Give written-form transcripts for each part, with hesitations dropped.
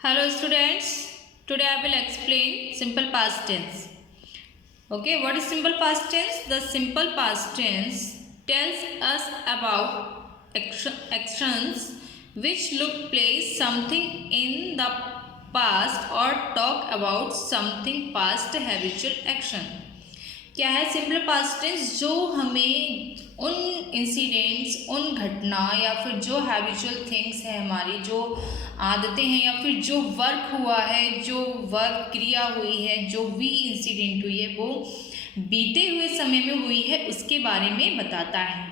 Hello students, today I will explain simple past tense. Okay, what is simple past tense? The simple past tense tells us about actions which look place something in the past or talk about something past habitual action. क्या है simple past tense? जो हमें उन इंसिडेंट्स, उन घटना या फिर जो हैबिचुअल थिंग्स है, हमारी जो आदतें हैं या फिर जो वर्क हुआ है, जो वर्क क्रिया हुई है, जो भी इंसिडेंट हुई है वो बीते हुए समय में हुई है उसके बारे में बताता है।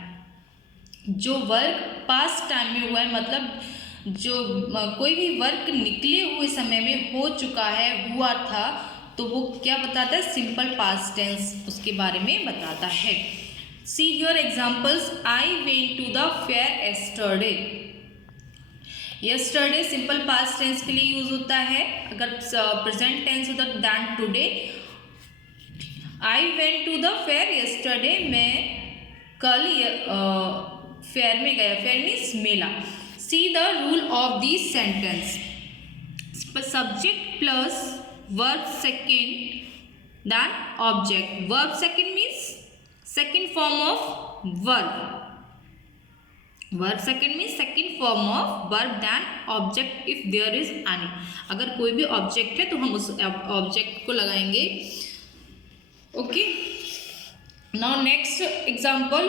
जो वर्क पास्ट टाइम में हुआ है मतलब जो कोई भी वर्क निकले हुए समय में हो चुका है, हुआ था, तो वो क्या बताता है? सिंपल पास्ट टेंस उसके बारे में बताता है। See here examples. I went to the fair yesterday. Yesterday simple past tense के लिए यूज होता है। अगर प्रेजेंट टेंस होता है than today. I went to the fair yesterday, मैं कल फेयर में गया। फेयर मीन्स मेला। See the rule of this sentence. Subject plus verb second than object. Verb second means second form of verb. Verb second means second form of verb than object if there is any. अगर कोई भी ऑब्जेक्ट है तो हम उस ऑब्जेक्ट को लगाएंगे। Okay, now next example.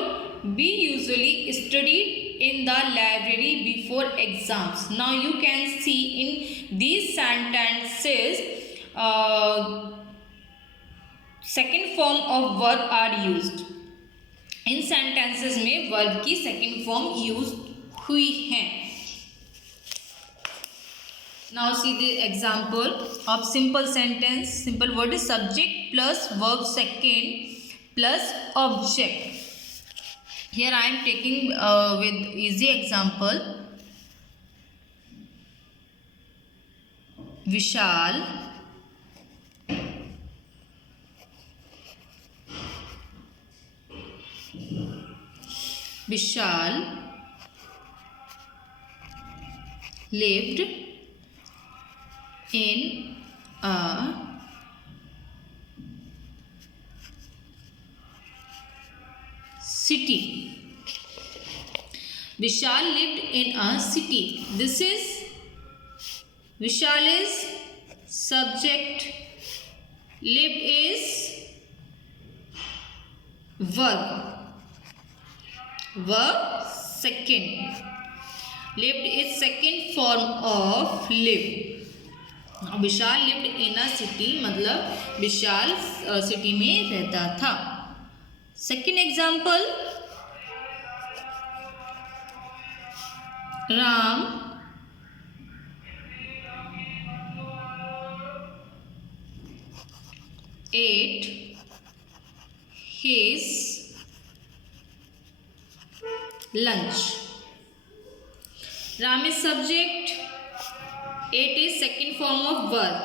We usually studied in the library before exams. Now you can see in these sentences second form of verb are used. इन सेंटेंसेस में वर्ब की सेकेंड फॉर्म यूज हुई है। Now see the example of simple sentence. Simple word is subject plus verb second plus object. Here I am taking with easy example. Vishal Vishal lived in a city. Vishal lived in a city. This is Vishal is subject, lived is verb. Verb second. Lived is second form of live. Vishal lived in a city मतलब विशाल सिटी में रहता था। Second example. Ram ate his lunch. Ram is subject. It is second form of verb.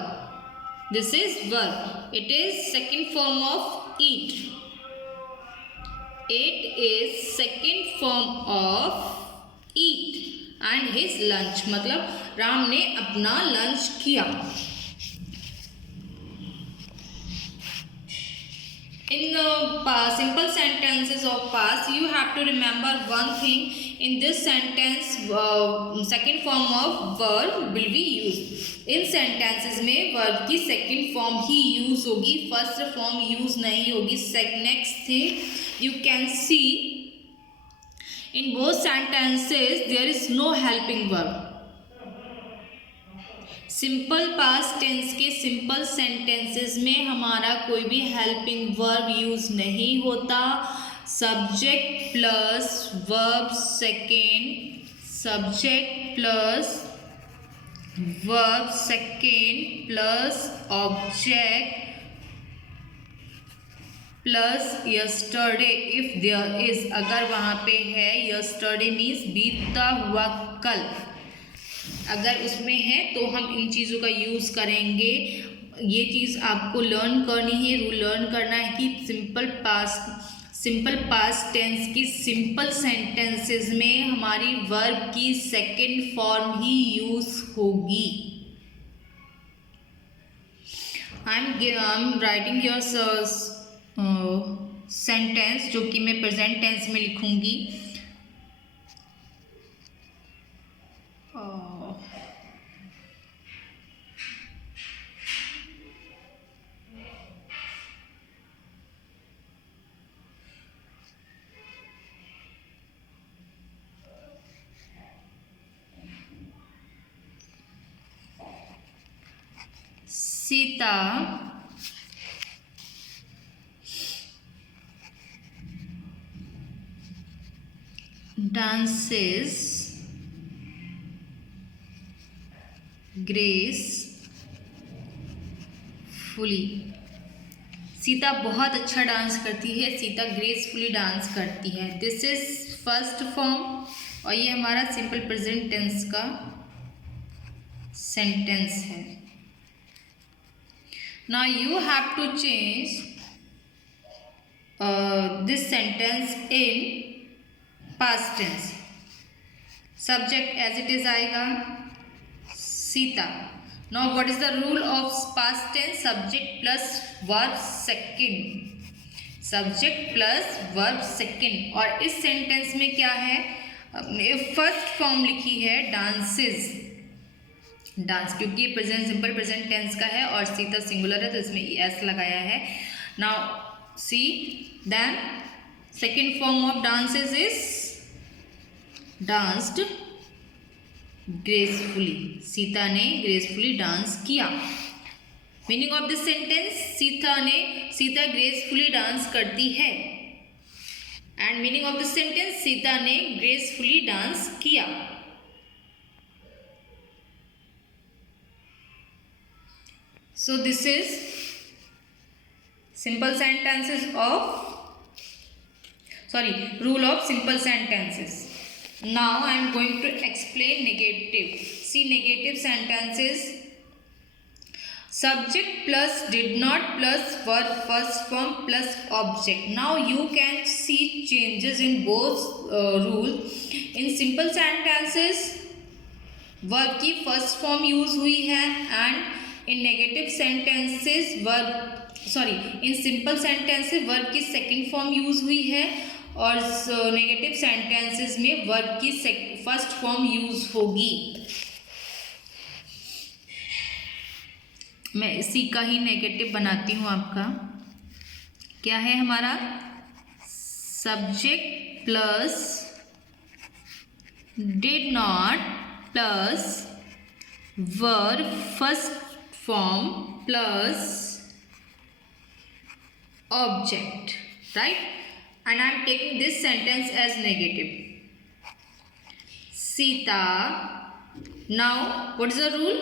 This is verb. It is second form of eat. It is second form of eat. And his lunch मतलब राम ने अपना लंच किया। In the simple sentences of past, you have to remember one thing. In this sentence, second form of verb will be used. इन sentences में verb की second form ही use होगी, first form use नहीं होगी। Next thing, you can see in both sentences there is no helping verb. Simple past tense के simple sentences में हमारा कोई भी हेल्पिंग वर्ब यूज नहीं होता। Subject plus verb second, subject plus verb second plus object plus yesterday if there is. अगर वहाँ पे है यस्टरडे मीन्स बीता हुआ कल, अगर उसमें है तो हम इन चीज़ों का यूज़ करेंगे। ये चीज़ आपको लर्न करनी है, रूल लर्न करना है कि सिंपल पास्ट टेंस की सिंपल सेंटेंसेस में हमारी वर्ब की सेकंड फॉर्म ही यूज़ होगी। I am writing your sentence, जो कि मैं प्रेजेंट टेंस में लिखूंगी. Sita dances gracefully. सीता बहुत अच्छा डांस करती है. सीता ग्रेसफुली डांस करती है. दिस इज फर्स्ट फॉर्म और ये हमारा सिंपल प्रेजेंट टेंस का सेंटेंस है. Now you have to change this sentence in past tense. Subject as it is आएगा Sita. Now what is the rule of past tense? Subject plus verb second. Subject plus verb second. और इस सेंटेंस में क्या है? First form लिखी है dances. Dance क्योंकि present simple present tense का है और सीता सिंगुलर है तो इसमें एस लगाया है. Now see then second form of dances is danced gracefully. Sita ने ग्रेसफुली डांस किया. Meaning of this sentence, Sita gracefully dance करती है. And meaning of this sentence, Sita ने ग्रेसफुली डांस किया. So this is rule of simple sentences. Now I am going to explain negative. See negative sentences. Subject plus did not plus verb first form plus object. Now you can see changes in both rules. In simple sentences verb की first form use हुई है and in negative sentences in simple sentences verb की second form use हुई है और negative sentences में verb की first form use होगी. मैं इसी का ही नेगेटिव बनाती हूँ. आपका क्या है? हमारा subject plus did not plus verb first form plus object, right? And I am taking this sentence as negative. Sita. Now what is the rule?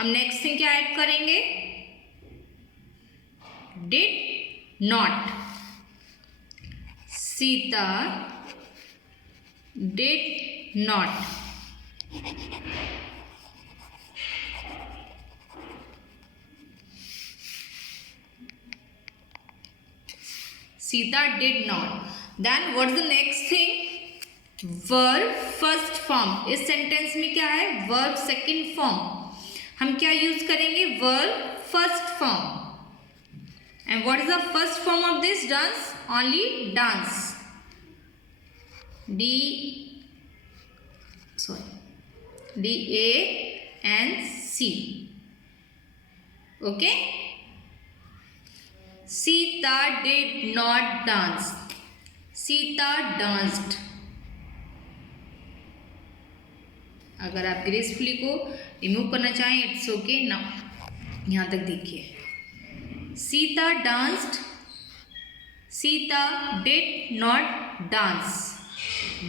हम next thing क्या ऐड करेंगे? Did not. Sita did not. Sita did not. Then what's the next thing? Verb first form. इस सेंटेंस में क्या है? Verb second form. हम क्या यूज करेंगे? Verb first form. And what is the first form of this dance? Only dance. D-A-N-C. Okay? Sita did not dance. Sita danced. अगर आप ग्रेसफुली को रिमूव करना चाहें इट्स ओके. ना यहाँ तक देखिए. सीता डांस्ड. Sita did not dance.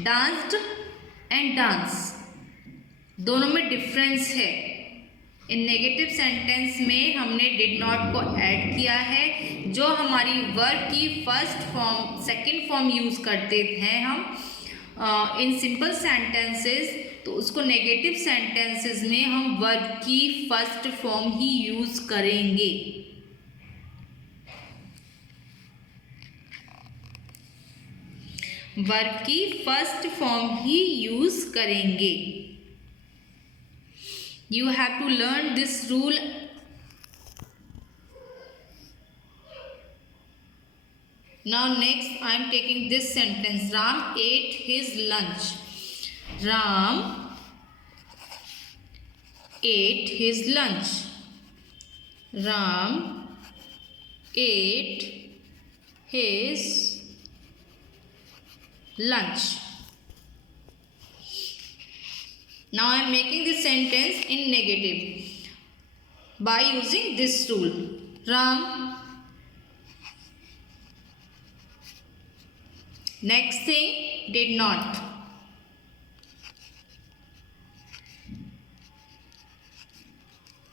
Danced and dance दोनों में डिफरेंस है. इन नेगेटिव सेंटेंस में हमने डिड नॉट को ऐड किया है. जो हमारी वर्ब की first form second form use करते हैं हम इन सिंपल सेंटेंसेस, तो उसको नेगेटिव सेंटेंसेस में हम वर्ब की फर्स्ट फॉर्म ही यूज करेंगे. वर्ब की फर्स्ट फॉर्म ही यूज करेंगे. You have to learn this rule Now next I am taking this sentence. Ram ate his lunch. Ram ate his lunch. Ram ate his lunch. Now I am making this sentence in negative by using this rule. Ram. Next thing, did not.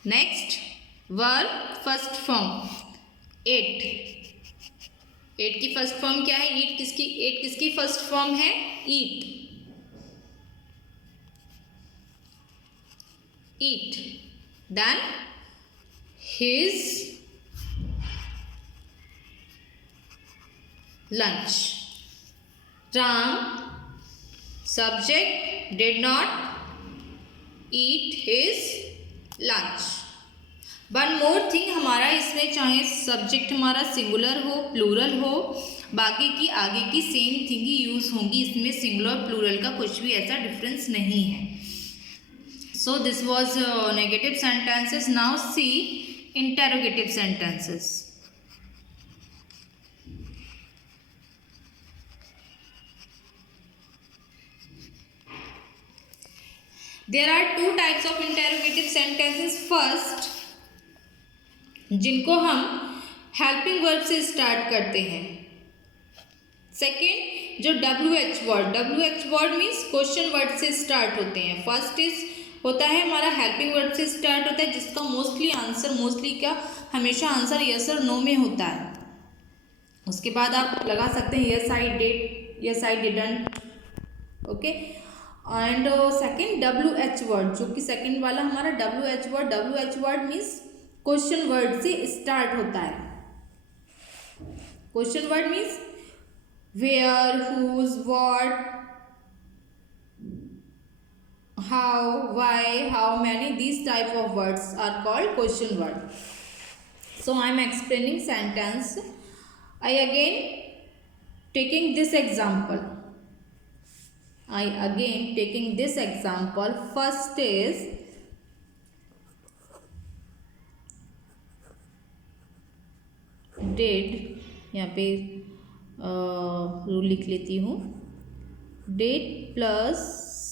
Next, verb first form. Ate. ate की first form क्या है? ईट किसकी first form है? ईट. Eat. Then his lunch. Ram subject did not eat his lunch. One more thing, हमारा इसमें चाहे सब्जेक्ट हमारा सिंगुलर हो प्लूरल हो, बाकी की आगे की सेम थिंग ही यूज़ होंगी. इसमें सिंगुलर प्लूरल का कुछ भी ऐसा डिफरेंस नहीं है. So this was negative sentences. Now see interrogative sentences. There are two types of interrogative sentences. First, जिनको हम हेल्पिंग वर्ब से स्टार्ट करते हैं. सेकेंड, जो WH word means question word से स्टार्ट होते हैं. फर्स्ट इज होता है हमारा हेल्पिंग वर्ड से स्टार्ट होता है, जिसका मोस्टली क्या हमेशा आंसर यस और नो में होता है. उसके बाद आप लगा सकते हैं yes I did, yes I didn't. Okay. And second WH word, जो कि सेकेंड वाला हमारा WH word means question word से स्टार्ट होता है. Question word means where, whose, what, how, why, how many, these type of words are called question word. So I am explaining sentence. I again taking this example. First is did, यहाँ पे रूल लिख लेती हूँ. did plus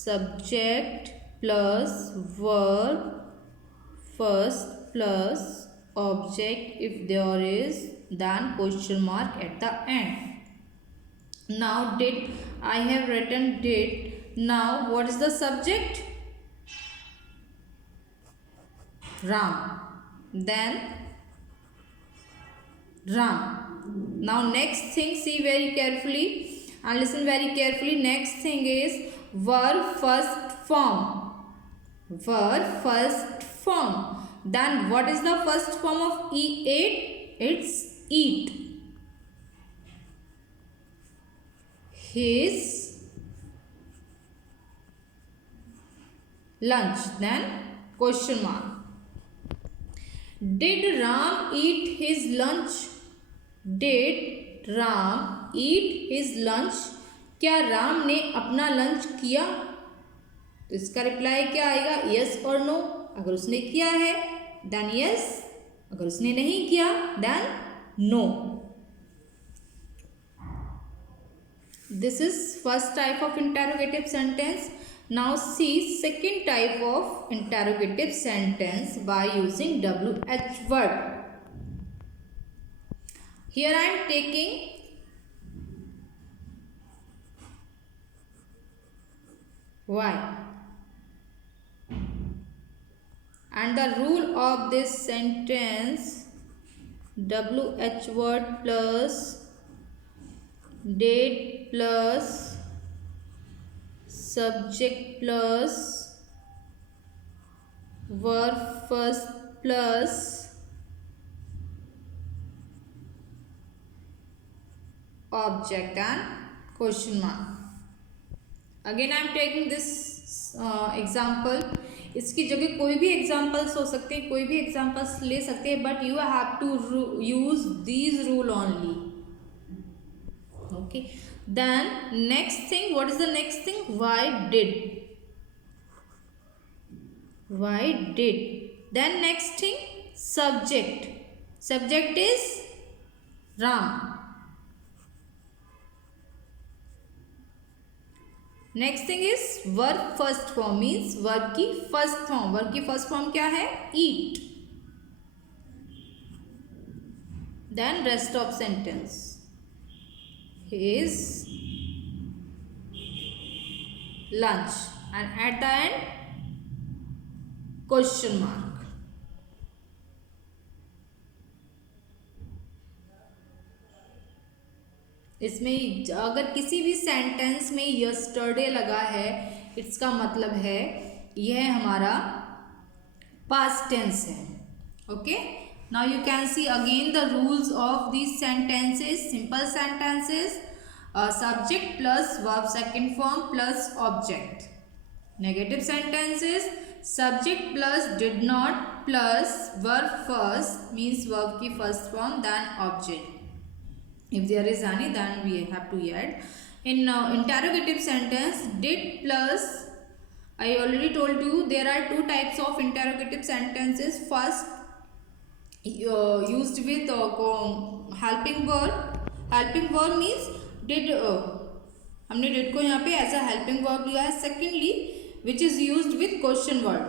subject plus verb first plus object if there is then question mark at the end. Now did, I have written did. Now what is the subject? Ram. Then Ram. Now next thing, see very carefully and listen very carefully. Next thing is verb first form. Then what is the first form of ate? It's eat. His lunch. Then question mark. Did Ram eat his lunch? Did Ram eat his lunch? क्या राम ने अपना लंच किया? तो इसका रिप्लाई क्या आएगा? यस और नो. अगर उसने किया है देन यस, अगर उसने नहीं किया then no. This is first type of interrogative sentence. Now see second type of interrogative sentence by using WH word. Here I am taking why, and the rule of this sentence WH word plus did plus subject plus verb first plus object and question mark. Again I am taking this example. इसकी जगह कोई भी एग्जाम्पल्स हो सकते हैं, कोई भी एग्जाम्पल्स ले सकते हैं, but you have to use these rule only. Okay, then next thing, what is the next thing? Why did? Why did? Then next thing, subject. Subject is Ram. Next thing is verb first form, means verb की first form. Verb की first form क्या है? Eat. Then rest of sentence is lunch, and at the end question mark. इसमें अगर किसी भी सेंटेंस में यस्टरडे लगा है, इसका मतलब है यह हमारा पास्ट टेंस है. Okay, now you can see again the rules of these sentences. Simple sentences, subject plus verb second form plus object. Negative sentences, subject plus did not plus verb first, means verb की first form, then object. If there is any, then we have to add. In interrogative sentence, did plus, I already told you there are two types of interrogative sentences. First, used with helping verb. Helping verb means did, हमने डिड को यहाँ पे as a helping verb लिया है. Secondly, which is used with question word.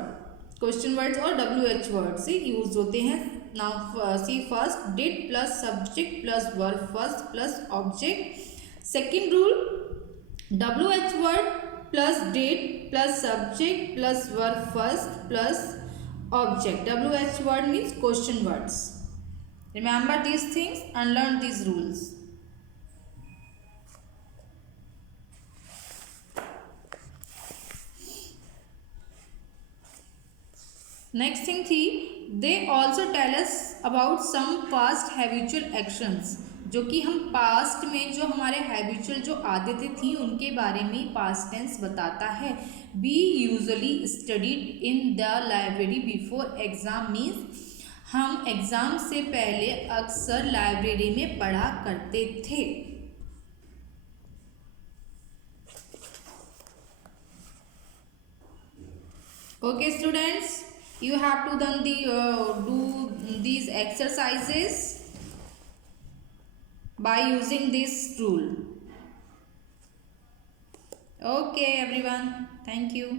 Question words और WH word से यूज होते हैं. Now see first, did plus subject plus verb first plus object. Second rule, WH word plus did plus subject plus verb first plus object. WH word means question words. Remember these things and learn these rules. Next thing थी, they also tell us about some past habitual actions. जो कि हम पास्ट में जो हमारे हैबिचुअल जो आदतें थी उनके बारे में पास्ट टेंस बताता है. B usually studied in the library before exam, means हम एग्जाम से पहले अक्सर लाइब्रेरी में पढ़ा करते थे. Okay students, you have to do these exercises by using this rule. Okay everyone, thank you.